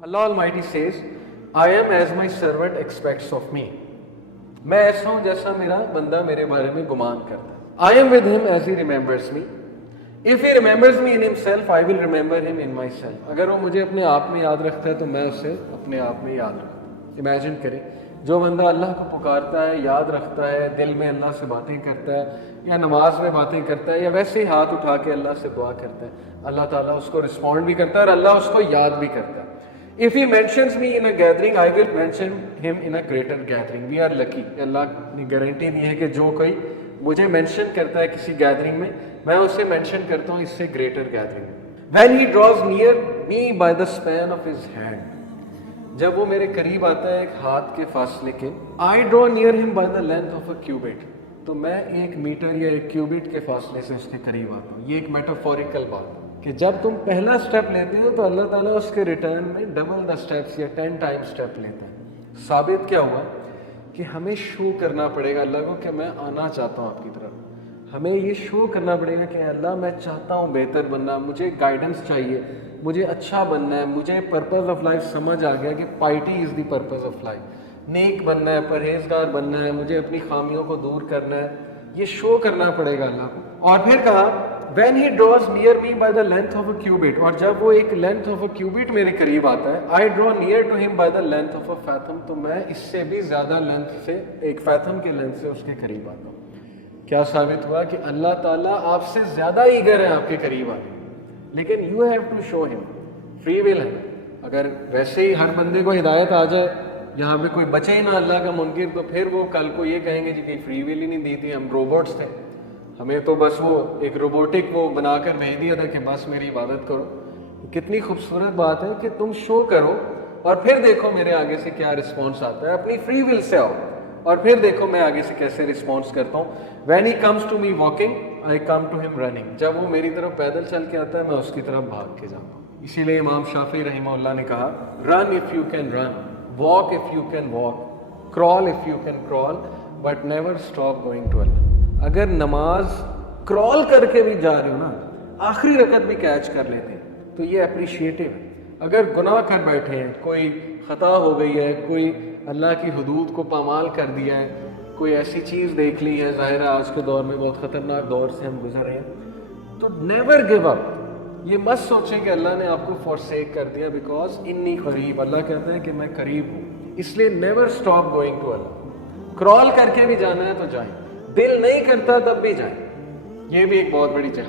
Allah Almighty says, I am as my servant expects of me. میں ایسا ہوں جیسا میرا بندہ میرے بارے میں گمان کرتا ہے. I am with him as he remembers me. If he remembers me in himself, I will remember him in myself. اگر وہ مجھے اپنے آپ میں یاد رکھتا ہے تو میں اسے اپنے آپ میں یاد رکھتا ہوں. امیجن کریں جو بندہ اللہ کو پکارتا ہے, یاد رکھتا ہے, دل میں اللہ سے باتیں کرتا ہے, یا نماز میں باتیں کرتا ہے, یا ویسے ہی ہاتھ اٹھا کے اللہ سے دعا کرتا ہے, اللہ تعالیٰ اس کو رسپونڈ بھی کرتا ہے اور اللہ اس کو یاد بھی کرتا ہے. If he mentions me in a gathering, I will mention him in a greater gathering. We are lucky. اللہ نے گارنٹی دی ہے کہ جو کوئی مجھے مینشن کرتا ہے کسی گیدرنگ میں, میں اسے مینشن کرتا ہوں اس سے گریٹر گیدرنگ میں. When he draws near me by the span of his hand, جب وہ میرے قریب آتا ہے ایک ہاتھ کے فاصلے کے, I draw near him by the length of a cubit, تو میں 1 میٹر یا 1 کیوبٹ کے فاصلے سے اس کے قریب آتا ہوں. یہ ایک میٹافوریکل بات ہے کہ جب تم پہلا سٹیپ لیتے ہو تو اللہ تعالیٰ اس کے ریٹرن میں ڈبل دا سٹیپس یا 10 ٹائم سٹیپ لیتا ہے. ثابت کیا ہوا کہ ہمیں شو کرنا پڑے گا اللہ کو کہ میں آنا چاہتا ہوں آپ کی طرف. ہمیں یہ شو کرنا پڑے گا کہ اللہ میں چاہتا ہوں بہتر بننا, مجھے گائیڈنس چاہیے, مجھے اچھا بننا ہے, مجھے پرپز آف لائف سمجھ آ گیا کہ piety is the purpose of life, نیک بننا ہے, پرہیزگار بننا ہے, مجھے اپنی خامیوں کو دور کرنا ہے. یہ شو کرنا پڑے گا اللہ کو. اور پھر کہا when he draws near me by the length of a cubit, اور جب وہ ایک length of a cubit میرے قریب آتا ہے, I draw near to him by the length of a fathom, تو میں اس سے بھی زیادہ length سے, ایک fathom کے length سے اس کے قریب آتا ہوں. کیا ثابت ہوا کہ اللہ تعالیٰ آپ سے زیادہ ایگر ہے آپ کے قریب آنے, لیکن you have to show him. free will ہے. اگر ویسے ہی ہر بندے کو ہدایت آ جائے, یہاں پہ کوئی بچے ہی نہ اللہ کا منکر, تو پھر وہ کل کو یہ کہیں گے جی کہ فری ول ہی نہیں دی تھی, ہم روبوٹس تھے, ہمیں تو بس وہ ایک روبوٹک وہ بنا کر بھیج دیا تھا کہ بس میری عبادت کرو. کتنی خوبصورت بات ہے کہ تم شو کرو اور پھر دیکھو میرے آگے سے کیا رسپانس آتا ہے. اپنی فری ول سے آؤ اور پھر دیکھو میں آگے سے کیسے رسپانس کرتا ہوں. When he comes to me walking, I come to him running. جب وہ میری طرف پیدل چل کے آتا ہے میں اس کی طرف بھاگ کے جاتا ہوں. اسی لیے امام شافعی رحمہ اللہ نے کہا, run if you can run, walk if you can walk, crawl if you can crawl, but never stop going to Allah. اگر نماز کرال کر کے بھی جا رہے ہو نا, آخری رکعت بھی کیچ کر لیتے ہیں تو یہ اپریشیٹو ہے. اگر گناہ کر بیٹھے ہیں, کوئی خطا ہو گئی ہے, کوئی اللہ کی حدود کو پامال کر دیا ہے, کوئی ایسی چیز دیکھ لی ہے, ظاہر ہے آج کے دور میں بہت خطرناک دور سے ہم گزر رہے ہیں, تو نیور گیو اپ. یہ مت سوچیں کہ اللہ نے آپ کو فورسیک کر دیا, بیکاز انی قریب, اللہ کہتا ہے کہ میں قریب ہوں, اس لیے نیور اسٹاپ گوئنگ ٹو اللہ. کرال کر کے بھی جانا ہے تو جائیں, دل نہیں کرتا تب بھی جائیں. یہ بھی ایک بہت بڑی جہاد